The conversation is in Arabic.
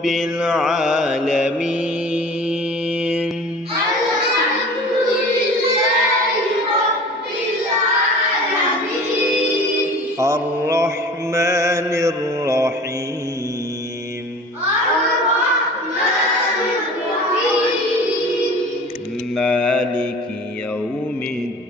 رب العالمين. الرحمن الرحيم. الرحمن الرحيم مالك يوم الدين.